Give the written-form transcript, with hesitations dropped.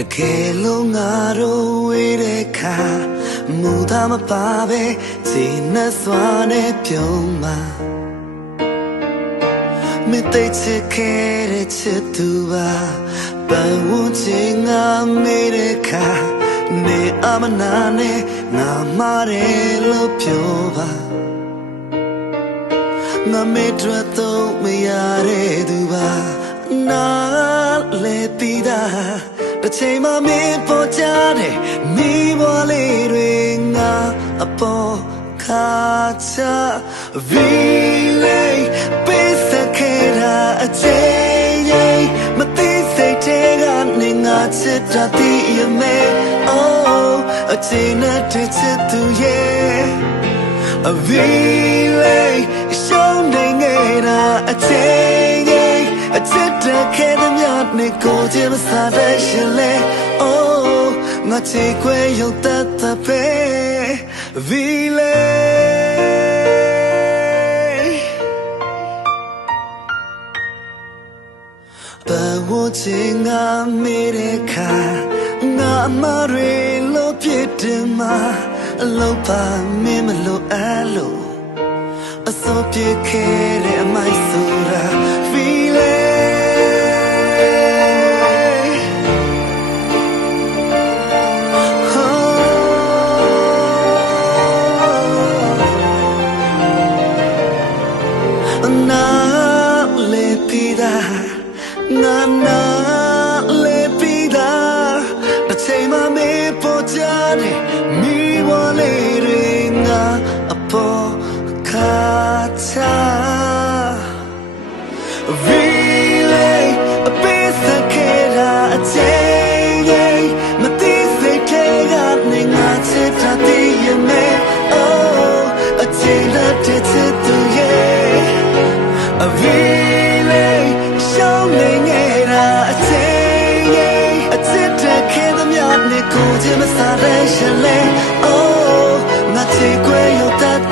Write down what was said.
တကယ်လို့ငါတို့ဝေးတဲ့ခါမူသားမပါပဲခြေနဲ့စွာနဲ့ပြုံးမှာမသိချစ်ခဲ့တဲ့ချစ်သူပါပန်းဝန်းကျင်ငါမေးတဲ့ခါနေအမနာနဲ့ငါမားတယ်လို့ပြောပါငါမေ့ထွက်တော့မရတဲ့သူပါနာလေတီတာတစ်ချိန်မှမင်းပေါ်ကြတဲ့မိဘလေးတွေငါအပေါ်ခါချဗီလေးပေးစခဲ့တာအချိန်ရင်မသိစိတ်တဲ့ကနေငါချစ်တာတည်ရမယ် Oh အချိန်နဲ့တွေ့ချစ်သူရဲ့အဗီလေးရှုံးနေနေတာအချိန်ရင်အချစ်တဲ့ခဲ့တဲ့မြတ်နဲ့ကိုချင်မစားတဲ့ရှင်လေ Oh ငါချစ်ခွဲရုံတတ်တဲ့ပဲဗီလေးပဝချင်ငါမေးတဲ့ခါငါမရေလို့ဖြစ်တယ်မှာအလောက်ပါမင်းမလို့အဲ့လိုအစောပြေခဲ့တဲ့အမိုက်ဆိုတာ Na le pida na na le pida the time I me pojane mi wale ringa apo kacha vile a pesa kera a chain mati se kega ninga chita ti me oh a chain that to ye a vile show me a day a tip that came the myad ne ko je ma sa re shale oh na take away your that